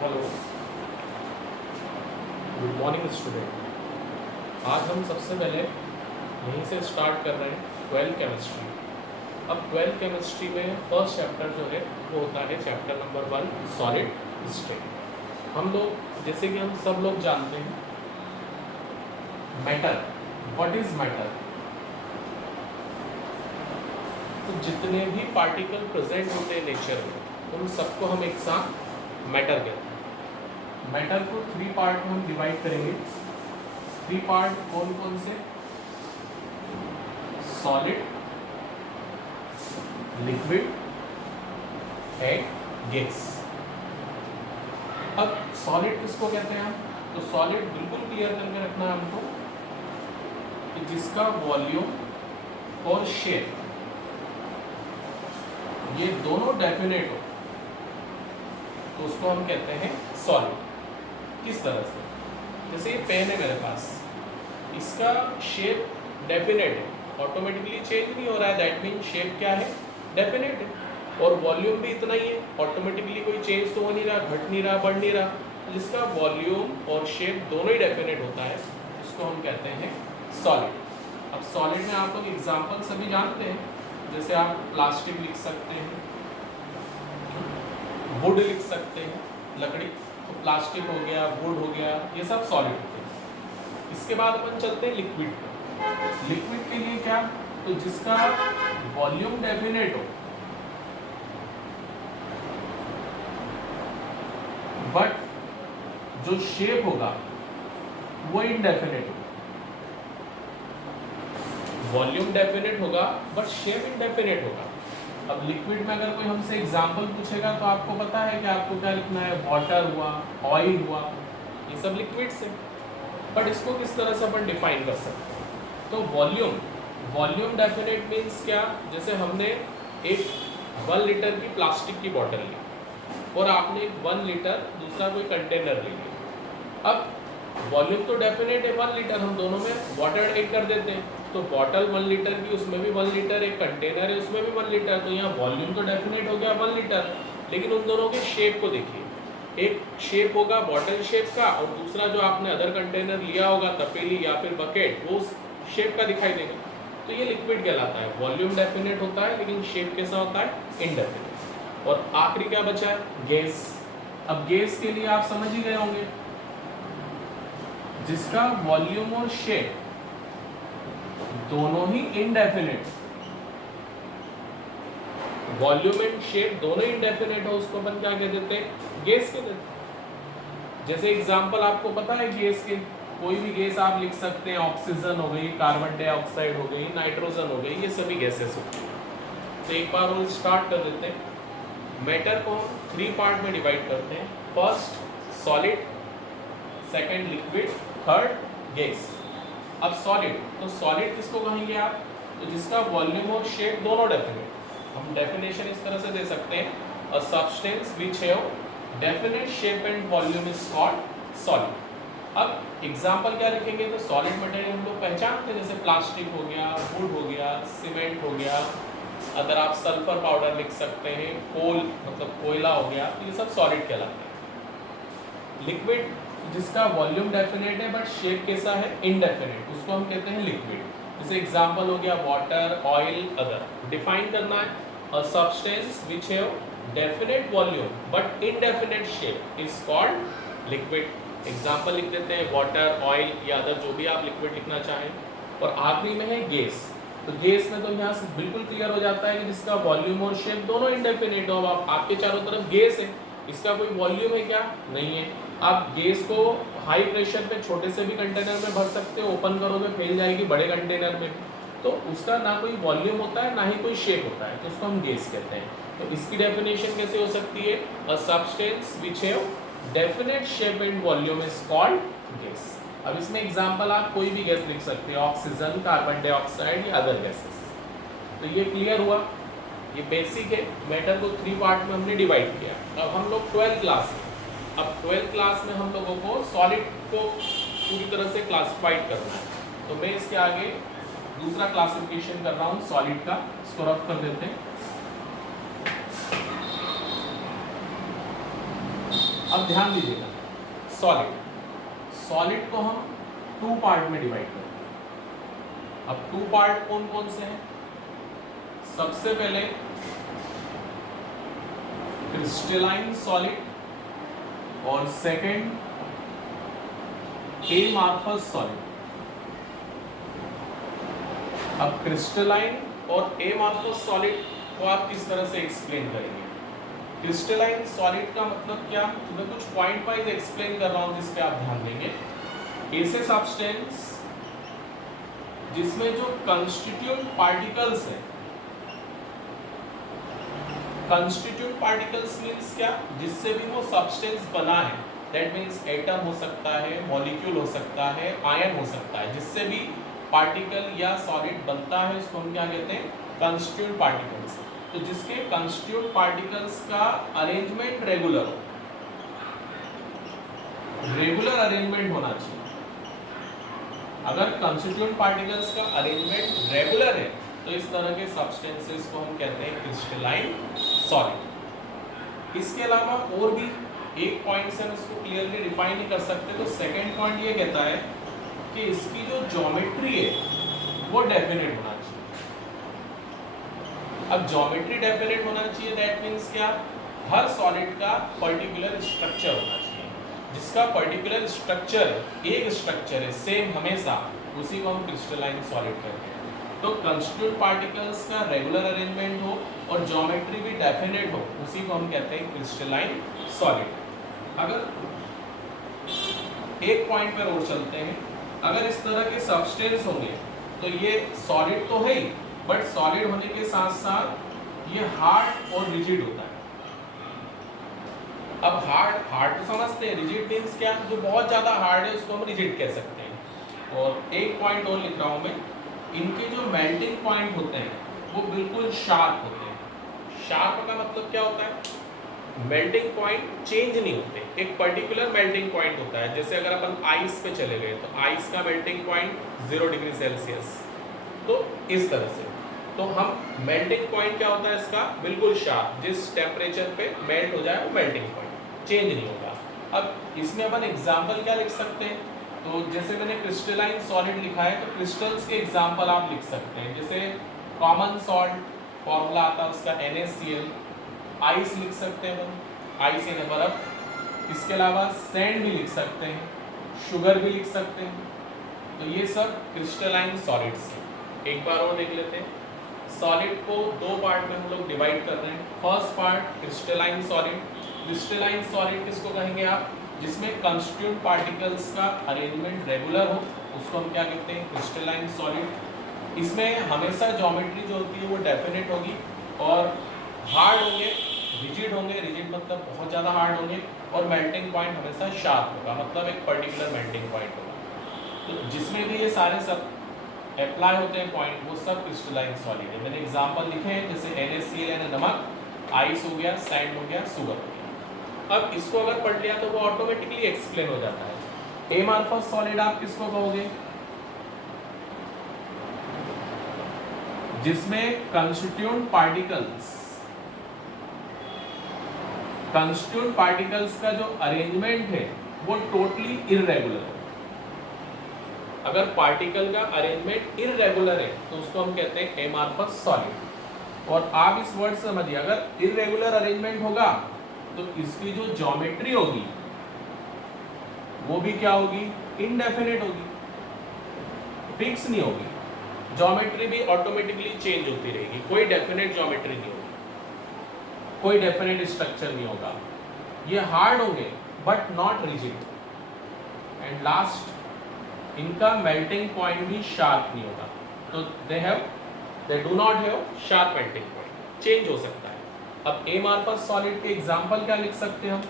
Hello, good morning student. आज हम सबसे पहले यहीं से स्टार्ट कर रहे हैं 12th केमिस्ट्री। अब 12th केमिस्ट्री में फर्स्ट चैप्टर जो है वो होता है चैप्टर नंबर 1 सॉलिड स्टेट। हम लोग जैसे कि हम सब लोग जानते हैं मैटर, व्हाट इज मैटर। तो जितने भी पार्टिकल प्रेजेंट होते हैं नेचर में उन सबको हम एक साथ मैटर कहते हैं। मैटर को 3 पार्ट में हम डिवाइड करेंगे। 3 पार्ट कौन कौन से? Solid, liquid and gas. अब सॉलिड किसको कहते हैं हम? तो सॉलिड बिल्कुल क्लियर करके रखना है हमको कि जिसका वॉल्यूम और शेप ये दोनों डेफिनेट हो तो उसको हम कहते हैं सॉलिड। किस तरह से? जैसे ये पेन है मेरे पास, इसका शेप डेफिनेट है, ऑटोमेटिकली चेंज नहीं हो रहा है, दैट मीन शेप क्या है? डेफिनेट है। और वॉल्यूम भी इतना ही है, ऑटोमेटिकली कोई चेंज तो हो नहीं रहा, घट नहीं रहा, बढ़ नहीं रहा। जिसका वॉल्यूम और शेप दोनों ही डेफिनेट होता है उसको हम कहते हैं सॉलिड। अब सॉलिड में आप लोग एग्जाम्पल सभी जानते हैं, जैसे आप प्लास्टिक लिख सकते हैं, वुड लिख सकते हैं, लकड़ी, तो प्लास्टिक हो गया, वुड हो गया, ये सब सॉलिड होते हैं। इसके बाद अपन चलते हैं लिक्विड पे। लिक्विड के लिए क्या? तो जिसका वॉल्यूम डेफिनेट हो बट जो शेप होगा वो इनडेफिनेट होगा। वॉल्यूम डेफिनेट होगा बट शेप इनडेफिनेट होगा। अब लिक्विड में अगर कोई हमसे एग्जाम्पल पूछेगा तो आपको पता है कि आपको क्या लिखना है? वाटर हुआ, ऑयल हुआ, ये सब लिक्विड्स है। बट इसको किस तरह से अपन डिफाइन कर सकते हैं? तो वॉल्यूम डेफिनेट मीन्स क्या? जैसे हमने एक 1 लीटर की प्लास्टिक की बॉटल ली और आपने एक 1 लीटर दूसरा कोई कंटेनर ले लिया। अब वॉल्यूम तो डेफिनेट है 1 लीटर, हम दोनों में वाटर ऐड कर देते हैं तो बॉटल 1 लीटर की, उसमें भी 1 लीटर, एक कंटेनर है उसमें भी 1 लीटर, तो यहाँ वॉल्यूम तो डेफिनेट हो गया 1 लीटर। लेकिन उन दोनों के शेप को देखिए, एक शेप होगा बॉटल शेप का और दूसरा जो आपने अदर कंटेनर लिया होगा, तपेली या फिर बकेट, वो शेप का दिखाई देगा। तो ये लिक्विड कहलाता है। वॉल्यूम डेफिनेट होता है लेकिन शेप कैसा होता है? इनडेफिनेट। और आखिरी क्या बचा है? गैस। अब गैस के लिए आप समझ ही गए होंगे, जिसका वॉल्यूम और शेप दोनों ही इनडेफिनेट, वॉल्यूम एंड शेप दोनों इंडेफिनेट हो, उसको अपन क्या कह देते हैं? गैस कह देते हैं। जैसे एग्जांपल आपको पता है गैस के, कोई भी गैस आप लिख सकते हैं, ऑक्सीजन हो गई, कार्बन डाइऑक्साइड हो गई, नाइट्रोजन हो गई, ये सभी गैसेस होती हैं। तो एक बार और स्टार्ट कर देते हैं। मैटर को 3 पार्ट में डिवाइड करते हैं। First solid, second liquid, third gas. अब सॉलिड, तो सॉलिड किसको कहेंगे आप? तो जिसका वॉल्यूम और शेप दोनों डेफिनेट। हम डेफिनेशन इस तरह से दे सकते हैं, a substance which have definite shape and volume is called solid. अब एग्जांपल क्या लिखेंगे? तो सॉलिड मटेरियल हम लोग पहचानते हैं, जैसे प्लास्टिक हो गया, वुड हो गया, सीमेंट हो गया, अगर आप सल्फर पाउडर लिख सकते हैं, कोल मतलब कोयला हो गया, तो ये सब सॉलिड कहलाते हैं। लिक्विड, जिसका वॉल्यूम डेफिनेट है बट शेप कैसा है? इनडेफिनेट, उसको हम कहते हैं लिक्विड। जैसे एग्जांपल हो गया वाटर, ऑयल, अदर। डिफाइन करना है, a substance which have definite volume but indefinite shape is called liquid. Example लिख देते हैं वाटर, ऑयल या अदर, जो भी आप लिक्विड लिखना चाहें। और आखिरी में है गैस। तो गैस में तो यहाँ से बिल्कुल क्लियर हो जाता है कि जिसका वॉल्यूम और शेप दोनों इनडेफिनेट हो। अब आपके चारों तरफ गैस है, इसका कोई वॉल्यूम है क्या? नहीं है। आप गैस को हाई प्रेशर पे छोटे से भी कंटेनर में भर सकते हो, ओपन करोगे फैल जाएगी बड़े कंटेनर में, तो उसका ना कोई वॉल्यूम होता है ना ही कोई शेप होता है, तो उसको हम गैस कहते हैं। तो इसकी डेफिनेशन कैसे हो सकती है? A substance which have definite shape and volume is called gas. अब इसमें एग्जांपल आप कोई भी गैस लिख सकते हैं, ऑक्सीजन, कार्बन डाइऑक्साइड या अदर गैसेस। तो ये क्लियर हुआ, ये बेसिक है। मैटर को 3 पार्ट में हमने डिवाइड किया। अब हम लोग 12th क्लास में, अब 12th क्लास में हम लोगों को सॉलिड को पूरी तरह से क्लासिफाइड करना है। तो मैं इसके आगे दूसरा क्लासिफिकेशन कर रहा हूँ सॉलिड का, इसको रफ कर देते हैं। अब ध्यान दीजिएगा, सॉलिड, सॉलिड को हम 2 पार्ट में डिवाइड करते हैं। अब 2 पार्ट कौन कौन से हैं? सबसे पहले क्रिस्टलाइन सॉलिड और सेकंड एमार्फस सॉलिड। अब क्रिस्टलाइन और एमार्फस सॉलिड को आप किस तरह से एक्सप्लेन करेंगे? क्रिस्टलाइन सॉलिड का मतलब क्या? मैं कुछ पॉइंट वाइज एक्सप्लेन कर रहा हूं जिस पे आप ध्यान देंगे। ऐसे सब्सटेंस जिसमें जो कंस्टिट्यूएंट पार्टिकल्स है, कंस्टिट्यूएंट पार्टिकल्स मींस क्या? जिससे भी वो सब्सटेंस बना है, दैट मींस एटम हो सकता है, मॉलिक्यूल हो सकता है, आयन हो सकता है, जिससे भी पार्टिकल या सॉलिड बनता है उसको हम क्या कहते हैं? Constituent particles. तो जिसके कंस्टिट्यूएंट पार्टिकल्स का अरेंजमेंट रेगुलर हो, रेगुलर अरेंजमेंट होना चाहिए। अगर कंस्टिट्यूएंट पार्टिकल्स का अरेंजमेंट रेगुलर है तो इस तरह के सब्सटेंसेस को हम कहते हैं क्रिस्टलाइन सॉलिड। इसके अलावा और भी एक पॉइंट से हम इसको क्लियरली डिफाइन नहीं कर सकते। तो सेकंड पॉइंट ये कहता है कि इसकी जो ज्योमेट्री है वो डेफिनेट होना चाहिए। अब ज्योमेट्री डेफिनेट होना चाहिए, दैट मीन्स क्या? हर सॉलिड का पर्टिकुलर स्ट्रक्चर होना चाहिए। जिसका पर्टिकुलर स्ट्रक्चर एक स्ट्रक्चर है सेम हमेशा, उसी को हम क्रिस्टलाइन सॉलिड कहते हैं। तो कंस्टिट्यूएंट पार्टिकल्स का रेगुलर अरेंजमेंट हो और ज्योमेट्री भी डेफिनेट हो, उसी को हम कहते हैं क्रिस्टलाइन सॉलिड। अगर एक पॉइंट पर और चलते हैं, अगर इस तरह के सब्सटेंस होंगे तो ये सॉलिड तो है ही, बट सॉलिड होने के साथ साथ ये हार्ड और रिजिड होता है। अब हार्ड तो समझते हैं, रिजिड मींस क्या? जो बहुत ज्यादा हार्ड है उसको हम रिजिड कह सकते हैं। और एक पॉइंट और लिख रहा हूं मैं, इनके जो मेल्टिंग पॉइंट होते हैं वो बिल्कुल शार्प होते हैं। शार्प का मतलब क्या होता है? मेल्टिंग पॉइंट चेंज नहीं होते, एक पर्टिकुलर मेल्टिंग पॉइंट होता है। जैसे अगर अपन आइस पे चले गए तो आइस का मेल्टिंग पॉइंट 0 डिग्री सेल्सियस, तो इस तरह से। तो हम मेल्टिंग पॉइंट क्या होता है इसका? बिल्कुल शार्प, जिस टेम्परेचर पे मेल्ट हो जाए वो मेल्टिंग पॉइंट चेंज नहीं होगा। अब इसमें अपन एग्जाम्पल क्या लिख सकते हैं? तो जैसे मैंने क्रिस्टलाइन सॉलिड लिखा है तो क्रिस्टल्स के एग्जाम्पल आप लिख सकते हैं। जैसे कॉमन सॉल्ट फॉर्मूला आता है उसका NaCl, आइस लिख सकते हैं, आइस यानी बर्फ। इसके अलावा सैंड भी लिख सकते हैं, शुगर भी लिख सकते हैं। तो ये सब क्रिस्टलाइन सॉलिड्स हैं। एक बार और देख लेते हैं। सॉलिड को 2 पार्ट में हम लोग डिवाइड कर रहे हैं। First part crystalline solid. Crystalline solid किसको कहेंगे आप? जिसमें कंस्टिट्यूएंट पार्टिकल्स का अरेंजमेंट रेगुलर हो, उसको हम क्या कहते हैं? Crystalline solid. इसमें हमेशा ज्योमेट्री जो होती है वो डेफिनेट होगी और हार्ड होंगे, रिजिड होंगे, रिजिड मतलब बहुत ज़्यादा हार्ड होंगे, और मेल्टिंग पॉइंट हमेशा शार्प होगा, मतलब एक पर्टिकुलर मेल्टिंग पॉइंट होगा। तो जिसमें भी ये सारे सब अप्लाई होते हैं पॉइंट, वो सब क्रिस्टलाइन सॉलिड है। मैंने एग्जांपल लिखे हैं, जैसे NaCl यानी नमक, आइस हो गया, सैंड हो गया, शुगर हो गया। अब इसको अगर पढ़ लिया तो वो ऑटोमेटिकली एक्सप्लेन हो जाता है। एमार्फस सॉलिड आप किसको कहोगे? जिसमें कंस्टिट्यूएंट पार्टिकल्स का जो अरेंजमेंट है वो टोटली इररेगुलर है। अगर पार्टिकल का अरेंजमेंट इररेगुलर है तो उसको हम कहते हैं एमार्फस सॉलिड। और आप इस वर्ड से समझिए, अगर इररेगुलर अरेंजमेंट होगा तो इसकी जो ज्योमेट्री होगी वो भी क्या होगी? इनडेफिनेट होगी, फिक्स नहीं होगी। ज्योमेट्री भी ऑटोमेटिकली चेंज होती रहेगी, कोई डेफिनेट ज्योमेट्री नहीं होगी, कोई डेफिनेट स्ट्रक्चर नहीं होगा। ये हार्ड होंगे but not rigid. And last, इनका मेल्टिंग पॉइंट भी शार्प नहीं होगा। तो they do not have sharp melting point, change हो सकता है। अब एमार्फस सॉलिड के एग्जांपल क्या लिख सकते हैं हम?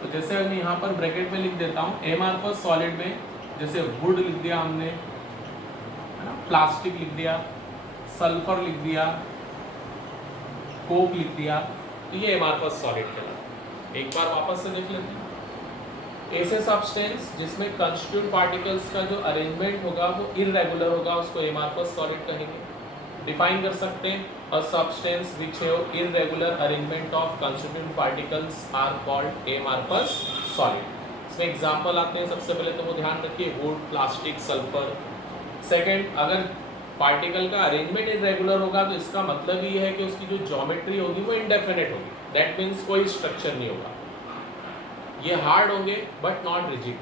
तो जैसे मैं यहाँ पर ब्रैकेट में लिख देता हूँ, एमार्फस सॉलिड में जैसे वुड लिख दिया हमने, है ना, प्लास्टिक लिख दिया, सल्फर लिख दिया, कोक लिख दिया, तो ये एमार्फस सॉलिड कहलाता है। एक बार वापस से देख लेते हैं। ऐसे सब्सटेंस जिसमें कंस्टिट्यूएंट पार्टिकल्स का जो अरेंजमेंट होगा वो इररेगुलर होगा, उसको एमार्फस सॉलिड कहेंगे। डिफाइन कर सकते हैं, a substance which have irregular arrangement of constituent particles are called amorphous solid. इसमें एग्जांपल आते हैं, सबसे पहले तो वो ध्यान रखिए, वुड, प्लास्टिक, सल्फर। सेकंड, अगर पार्टिकल का अरेंजमेंट इरेगुलर होगा तो इसका मतलब ये है कि उसकी जो ज्योमेट्री होगी वो इंडेफिनिट होगी, दैट मीन्स कोई स्ट्रक्चर नहीं होगा। ये हार्ड होंगे बट नॉट रिजिड,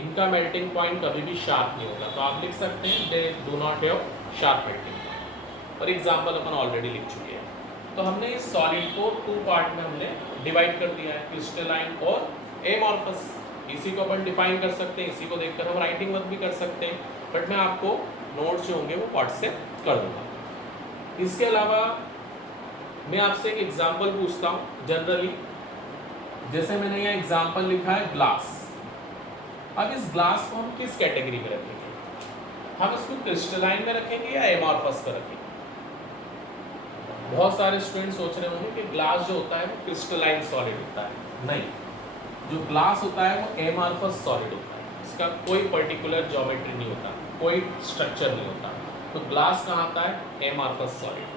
इनका मेल्टिंग पॉइंट कभी भी शार्प नहीं होगा, तो आप लिख सकते हैं they do not have sharp melting point. और एग्जांपल अपन ऑलरेडी लिख चुके हैं। तो हमने इस सॉलिड को 2 पार्ट में हमने डिवाइड कर दिया है, क्रिस्टलाइन और एमॉर्फस। इसी को अपन डिफाइन कर सकते हैं, इसी को देखकर हम राइटिंग वर्क भी कर सकते हैं, बट मैं आपको नोट्स जो होंगे वो व्हाट्सएप कर दूंगा। इसके अलावा मैं आपसे एक एग्जांपल पूछता हूँ जनरली, जैसे मैंने यहाँ एग्जांपल लिखा है ग्लास। अब इस ग्लास को हम किस कैटेगरी में रखेंगे? हम इसको क्रिस्टलाइन में रखेंगे या एमॉर्फस पर रखेंगे? बहुत सारे स्टूडेंट सोच रहे होंगे कि ग्लास जो होता है वो क्रिस्टलाइन सॉलिड होता है। नहीं, जो ग्लास होता है वो एमॉर्फस सॉलिड होता है, इसका कोई पर्टिकुलर ज्योमेट्री नहीं होता, कोई स्ट्रक्चर नहीं होता। तो ग्लास कहाँ आता है? Amorphous solid.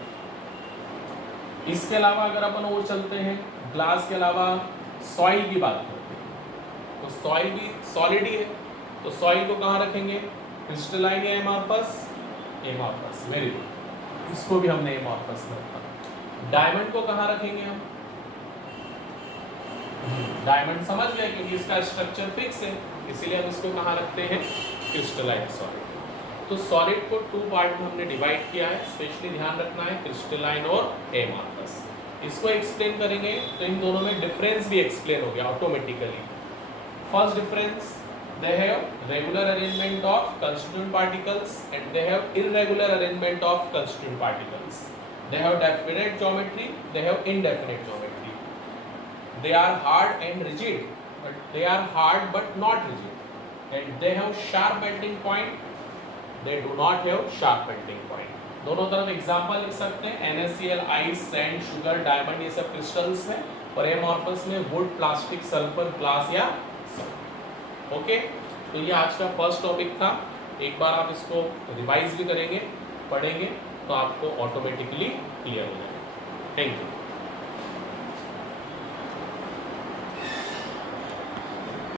इसके अलावा अगर अपन और चलते हैं, ग्लास के अलावा सॉइल की बात करते हैं, तो सॉइल भी सॉलिड ही है, तो सॉइल को कहाँ रखेंगे? क्रिस्टलाइन या एमॉर्फस? एमॉर्फस, वेरी गुड, इसको भी हमने एमॉर्फस में रखा। डायमंड को कहाँ रखेंगे हम? डायमंड समझ गए क्योंकि इसका स्ट्रक्चर फिक्स है, इसीलिए हम इसको कहाँ रखते हैं? Crystalline solid. तो सॉलिड को 2 पार्ट में हमने डिवाइड किया है, स्पेशली ध्यान रखना है क्रिस्टलाइन और एमॉर्फस। इसको एक्सप्लेन करेंगे तो इन दोनों में डिफरेंस भी एक्सप्लेन हो गया automatically. First difference, they have regular arrangement of constituent particles and they have irregular arrangement of constituent particles. They have definite geometry, they have indefinite geometry. They are hard and rigid, but they are hard but not rigid. And they have sharp melting point, they do not have sharp melting point. दोनों तरफ example लिख सकते हैं, NaCl, ice, sand, sugar, diamond, ये सब crystals हैं, और amorphous में वुड, प्लास्टिक, सल्फर, ग्लास या ओके। तो ये आज का फर्स्ट टॉपिक था। एक बार आप इसको रिवाइज भी करेंगे, पढ़ेंगे, तो आपको ऑटोमेटिकली क्लियर हो जाएगा। Thank you.